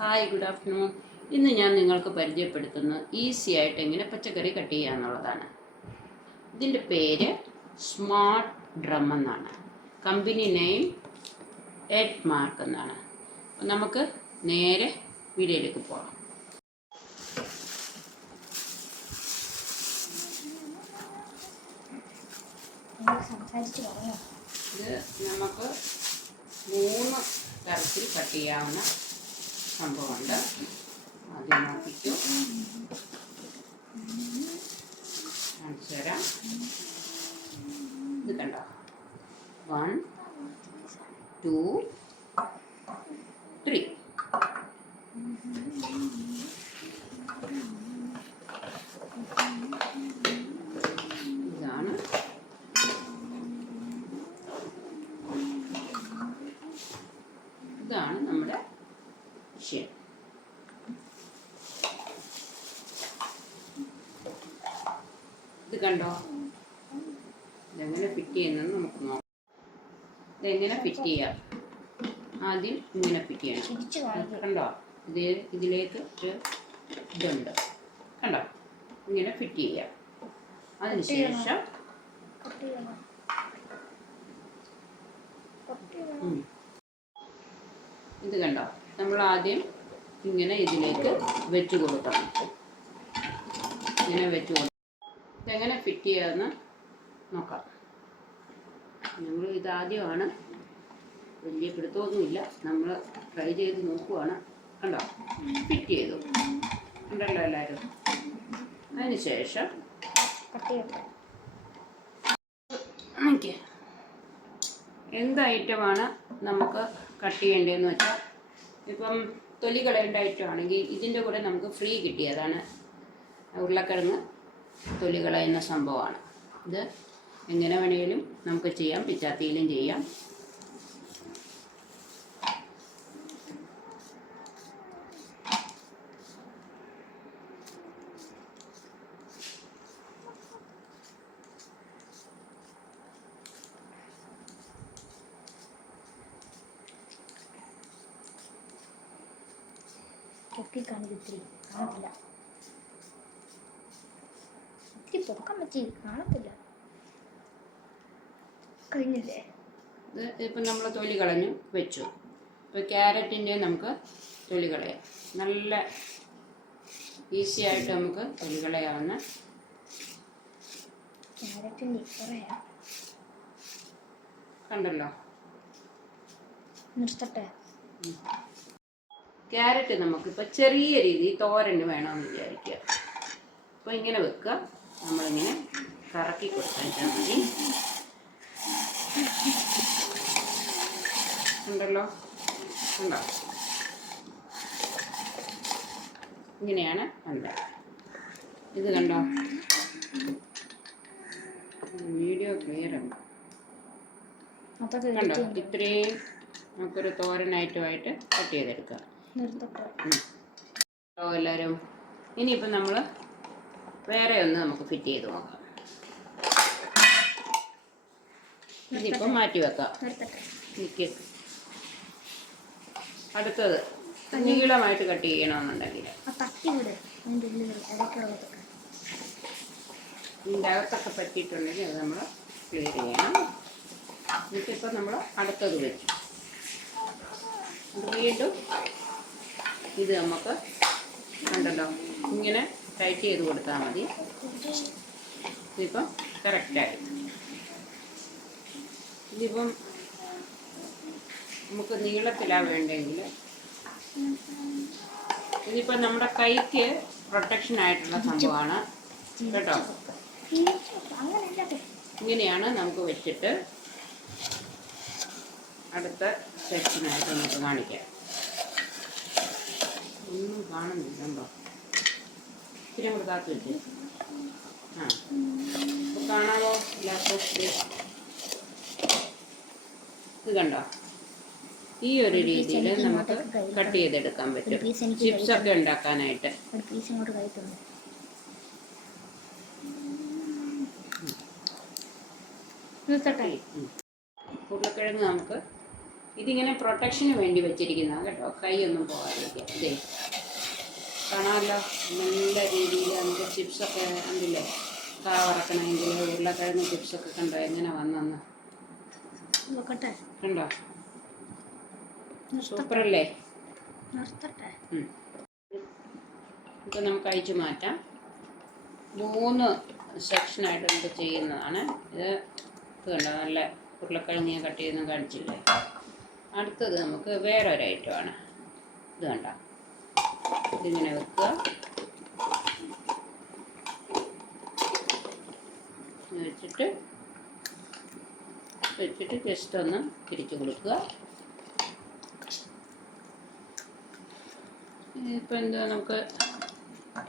Hi, good afternoon. ഇന്ന് ഞാൻ നിങ്ങൾക്ക് പരിചയപ്പെടുത്തുന്നത് ഈസി ആയിട്ട് എങ്ങനെ പച്ചക്കറി കട്ട് ചെയ്യുക എന്നുള്ളതാണ്. ഇതിൻ്റെ പേര് സ്മാർട്ട് ഡ്രം എന്നാണ്. കമ്പനി നെയിം എഡ് മാർക്ക് എന്നാണ്. നമുക്ക് നേരെ വീഡിയോയിലേക്ക് പോകാം. ഇത് നമുക്ക് 3 തരത്തിൽ കട്ട് ചെയ്യാവുന്ന സംഭവമുണ്ട്. ആദ്യം നോക്കിക്കോ, കാണിച്ചു തരാം. ഇത് കണ്ടോ, 1 2 3. ഇതാണ് ഇതാണ് നമ്മുടെ ഷെൽ. ഇത് കണ്ടോ, ഇതെങ്ങനെ ഫിറ്റ് ചെയ്യുന്നത് നമുക്ക് നോക്കാം. ഇതെങ്ങനെ ഫിറ്റ് ചെയ്യാം? ആദ്യം ഇങ്ങനെ ഫിറ്റ് ചെയ്യണം. കണ്ടോ, ഇതിലേക്ക് ഒരു ഇതുണ്ട്, കണ്ടോ, ഇങ്ങനെ ഫിറ്റ് ചെയ്യാം. അതിനുശേഷം ഇത് കണ്ടോ, നമ്മൾ ആദ്യം ഇങ്ങനെ ഇതിലേക്ക് വെച്ച് കൊടുക്കണം. ഇങ്ങനെ വെച്ച് കൊടുക്കണം. ഇതെങ്ങനെ ഫിറ്റ് ചെയ്യാമെന്ന് നോക്കാം. നമ്മൾ ഇതാദ്യമാണ്, വലിയ പിടുത്തമൊന്നുമില്ല, നമ്മൾ ട്രൈ ചെയ്ത് നോക്കുവാണ്. കണ്ടോ, ഫിറ്റ് ചെയ്തു. ഉണ്ടല്ലോ എല്ലാവരും. അതിന് ശേഷം ഓക്കെ, എന്ത് ഐറ്റമാണ് നമുക്ക് കട്ട് ചെയ്യേണ്ടതെന്ന് വെച്ചാൽ, ഇപ്പം തൊലി കളയേണ്ട ഐറ്റം ആണെങ്കിൽ ഇതിൻ്റെ കൂടെ നമുക്ക് ഫ്രീ കിട്ടിയതാണ് ഉരുളക്കിഴങ്ങ് തൊലി കളയുന്ന സംഭവമാണ്. ഇത് എങ്ങനെ വേണമെങ്കിലും നമുക്ക് ചെയ്യാം, പിച്ചാത്തിയിലും ചെയ്യാം. പൊക്കി കാണിക്കത്തിരി കാണത്തില്ല, ഇത്തിരി പൊക്കാൻ പറ്റി കാണത്തില്ല. കഴിഞ്ഞില്ലേ? ഇപ്പം നമ്മൾ തൊലി കളഞ്ഞു വെച്ചു. ഇപ്പോൾ ക്യാരറ്റിൻ്റെ നമുക്ക് തൊലി കളയാം. നല്ല ഈസി ആയിട്ട് നമുക്ക് തൊലി കളയാവുന്ന ക്യാരറ്റിൻ്റെ ഇപ്പറയാ. കണ്ടല്ലോ, നിർത്തട്ടെ. ക്യാരറ്റ് നമുക്കിപ്പോൾ ചെറിയ രീതിയിൽ തോരന് വേണമെന്ന് വിചാരിക്കുക. അപ്പോൾ ഇങ്ങനെ വെക്കുക, നമ്മളിങ്ങനെ കറക്കി കൊടുത്താൽ മതി. ഉണ്ടല്ലോ, ഉണ്ടോ, ഇങ്ങനെയാണ് കണ്ടത്. ഇത് കണ്ടോ, വീഡിയോ ക്ലിയർ ആണ്. കണ്ടോ, ഇത്രയും നമുക്കൊരു തോരനായിട്ടുമായിട്ട് കട്ട് ചെയ്തെടുക്കാം. എല്ലാവരും ഇനിയിപ്പം നമ്മൾ വേറെ ഒന്ന് നമുക്ക് ഫിറ്റ് ചെയ്ത് നോക്കാം. ഇതിപ്പം മാറ്റി വെക്കാം. അടുത്തത് നീളമായിട്ട് കട്ട് ചെയ്യണമെന്നുണ്ടെങ്കിൽ ഇതിൻ്റെ അകത്തൊക്കെ പറ്റിയിട്ടുണ്ടെങ്കിൽ അത് നമ്മൾ ക്ലിയർ ചെയ്യണം. എന്നിട്ടിപ്പം നമ്മൾ അടുത്തത് വെച്ചു. വീണ്ടും ഇത് നമുക്ക് കണ്ടല്ലോ, ഇങ്ങനെ ടൈറ്റ് ചെയ്ത് കൊടുത്താൽ മതി. ഇതിപ്പം കറക്റ്റായി. ഇതിപ്പം നമുക്ക് നീളത്തിലാണ് വേണ്ടെങ്കിൽ, ഇതിപ്പം നമ്മുടെ കൈക്ക് പ്രൊട്ടക്ഷൻ ആയിട്ടുള്ള സംഭവമാണ് കേട്ടോ. ഇങ്ങനെയാണ് നമുക്ക് വെച്ചിട്ട് അടുത്ത സെക്ഷനായിട്ട് നമുക്ക് കാണിക്കാം. ഒന്നും കാണുന്നില്ലല്ലോ, ഇത്തിരി കൂടെ കാത്തു വെച്ച്. അപ്പോൾ കാണാമോ ലാസ്റ്റ്? ഇത് കണ്ടോ, ഈ ഒരു രീതിയിൽ നമുക്ക് കട്ട് ചെയ്തെടുക്കാൻ പറ്റും ചിപ്സൊക്കെ ഉണ്ടാക്കാനായിട്ട്. ഉരുളക്കിഴങ്ങ് നമുക്ക് ഇതിങ്ങനെ പ്രൊട്ടക്ഷന് വേണ്ടി വെച്ചിരിക്കുന്നതാണ് കേട്ടോ, കൈയൊന്നും പോകാതിരിക്കുക. ഇതേ കാണാമല്ലോ, നല്ല രീതിയിൽ നമുക്ക് ചിപ്സൊക്കെ ഉണ്ടല്ലേ, വറക്കണമെങ്കിൽ ഉരുളക്കിഴങ്ങ് ചിപ്സൊക്കെ കണ്ടോ എങ്ങനെ വന്നെന്ന് നോക്കട്ടെ. കണ്ടോ, സൂപ്പറല്ലേ. നിർത്തട്ടെ. ഇപ്പം നമുക്ക് അഴിച്ചു മാറ്റാം. 3 സെക്ഷനായിട്ട് നമുക്ക് ചെയ്യുന്നതാണ് ഇത്. കണ്ടോ, നല്ല ഉരുളക്കിഴങ്ങ് ഞാൻ കട്ട് ചെയ്തൊന്നും കാണിച്ചില്ലേ. അടുത്തത് നമുക്ക് വേറൊരു ഐറ്റമാണ്. ഇത് കണ്ടോ, ഇതിങ്ങനെ വെക്കുക, വെച്ചിട്ട് ജസ്റ്റ് ഒന്ന് തിരിച്ചു കൊടുക്കുക. ഇപ്പം എന്താ, നമുക്ക്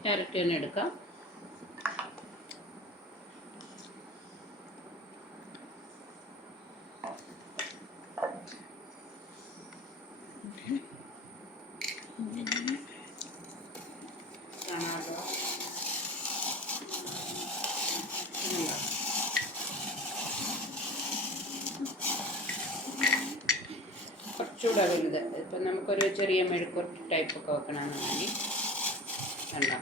ക്യാരറ്റ് തന്നെ എടുക്കാം. കാണാമല്ലോ, കുറച്ചുകൂടെ വലുത്. ഇപ്പം നമുക്കൊരു ചെറിയ മെഴുക്കുരട്ടി ടൈപ്പൊക്കെ വെക്കണമെന്നുണ്ടെങ്കിൽ കണ്ടോ,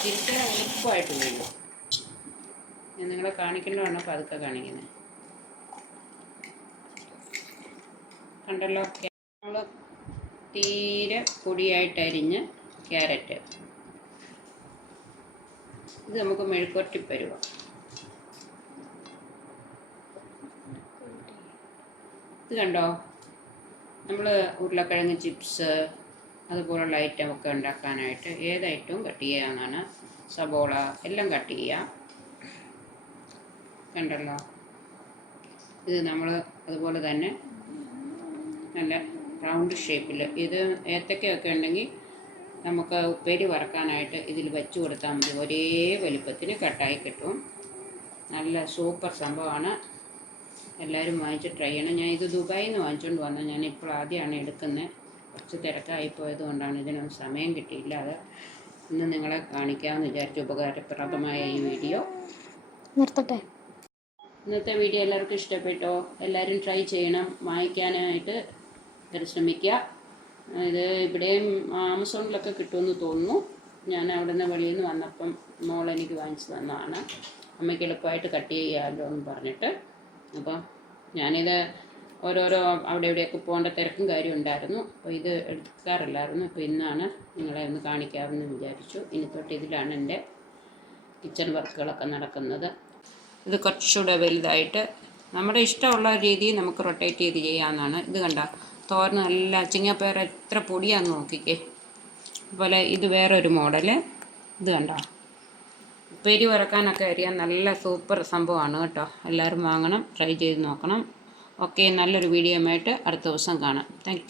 തിരിച്ചാൽ എളുപ്പമായിട്ട് വീഴും. ഞാൻ നിങ്ങളെ കാണിക്കേണ്ടതാണ് അപ്പോൾ അതൊക്കെ കാണിക്കുന്നത്. കണ്ടല്ലോ, നമ്മൾ തീരെ പൊടിയായിട്ടരിഞ്ഞ് ക്യാരറ്റ്, ഇത് നമുക്ക് മെഴുക്കുരട്ടി പരുവ. ഇത് കണ്ടോ, നമ്മൾ ഉരുളക്കിഴങ്ങ് ചിപ്സ് അതുപോലുള്ള ഐറ്റമൊക്കെ ഉണ്ടാക്കാനായിട്ട് ഏത് ഐറ്റവും കട്ട് ചെയ്യാവുന്നതാണ്. സബോള എല്ലാം കട്ട് ചെയ്യാം. കണ്ടല്ലോ, ഇത് നമ്മൾ അതുപോലെ തന്നെ നല്ല റൗണ്ട് ഷേപ്പിൽ, ഇത് ഏത്തക്കയൊക്കെ ഉണ്ടെങ്കിൽ നമുക്ക് ഉപ്പേരി വറക്കാനായിട്ട് ഇതിൽ വെച്ച് കൊടുത്താൽ മതി, ഒരേ വലിപ്പത്തിന് കട്ടായി കിട്ടും. നല്ല സൂപ്പർ സംഭവമാണ്, എല്ലാവരും വാങ്ങിച്ച് ട്രൈ ചെയ്യണം. ഞാൻ ഇത് ദുബായിൽ നിന്ന് വാങ്ങിച്ചുകൊണ്ട് വന്നത്, ഞാനിപ്പോൾ ആദ്യമാണ് എടുക്കുന്നത്. കുറച്ച് തിരക്കായിപ്പോയത് കൊണ്ടാണ് ഇതിനൊന്നും സമയം കിട്ടിയില്ല. അത് ഇന്ന് നിങ്ങളെ കാണിക്കാമെന്ന് വിചാരിച്ചു, ഉപകാരപ്രദമായ ഈ വീഡിയോ. നിർത്തട്ടെ. ഇന്നത്തെ വീഡിയോ എല്ലാവർക്കും ഇഷ്ടപ്പെട്ടോ? എല്ലാവരും ട്രൈ ചെയ്യണം, വാങ്ങിക്കാനായിട്ട് ശ്രമിക്കുക. ഇത് ഇവിടെയും ആമസോണിലൊക്കെ കിട്ടുമെന്ന് തോന്നുന്നു. ഞാൻ അവിടെ നിന്ന് വെളിയിൽ നിന്ന് വന്നപ്പം മോളെനിക്ക് വാങ്ങിച്ചു തന്നതാണ്. അമ്മയ്ക്ക് എളുപ്പമായിട്ട് കട്ട് ചെയ്യാമല്ലോ എന്ന് പറഞ്ഞിട്ട്. അപ്പം ഞാനിത് ഓരോരോ അവിടെ ഇവിടെയൊക്കെ പോകേണ്ട തിരക്കും കാര്യം ഉണ്ടായിരുന്നു, അപ്പോൾ ഇത് എടുക്കാറില്ലായിരുന്നു. അപ്പോൾ ഇന്നാണ് നിങ്ങളെ ഒന്ന് കാണിക്കാമെന്ന് വിചാരിച്ചു. ഇനി തൊട്ട് ഇതിലാണ് എൻ്റെ കിച്ചൺ വർക്കുകളൊക്കെ നടക്കുന്നത്. ഇത് കുറച്ചുകൂടെ വലുതായിട്ട് നമ്മുടെ ഇഷ്ടമുള്ള രീതിയിൽ നമുക്ക് റൊട്ടേറ്റ് ചെയ്ത് ചെയ്യാവുന്നതാണ്. ഇത് കണ്ട, തോരൻ നല്ല ചിങ്ങപ്പയർ എത്ര പൊടിയാണെന്ന് നോക്കിക്കേ. അതുപോലെ ഇത് വേറൊരു മോഡല്. ഇത് കണ്ടോ, ഉപ്പേരി വറക്കാനൊക്കെ അറിയാൻ നല്ല സൂപ്പർ സംഭവമാണ് കേട്ടോ. എല്ലാവരും വാങ്ങണം, ട്രൈ ചെയ്ത് നോക്കണം. ഓക്കെ, നല്ലൊരു വീഡിയോയുമായിട്ട് അടുത്ത ദിവസം കാണാം. Thank you.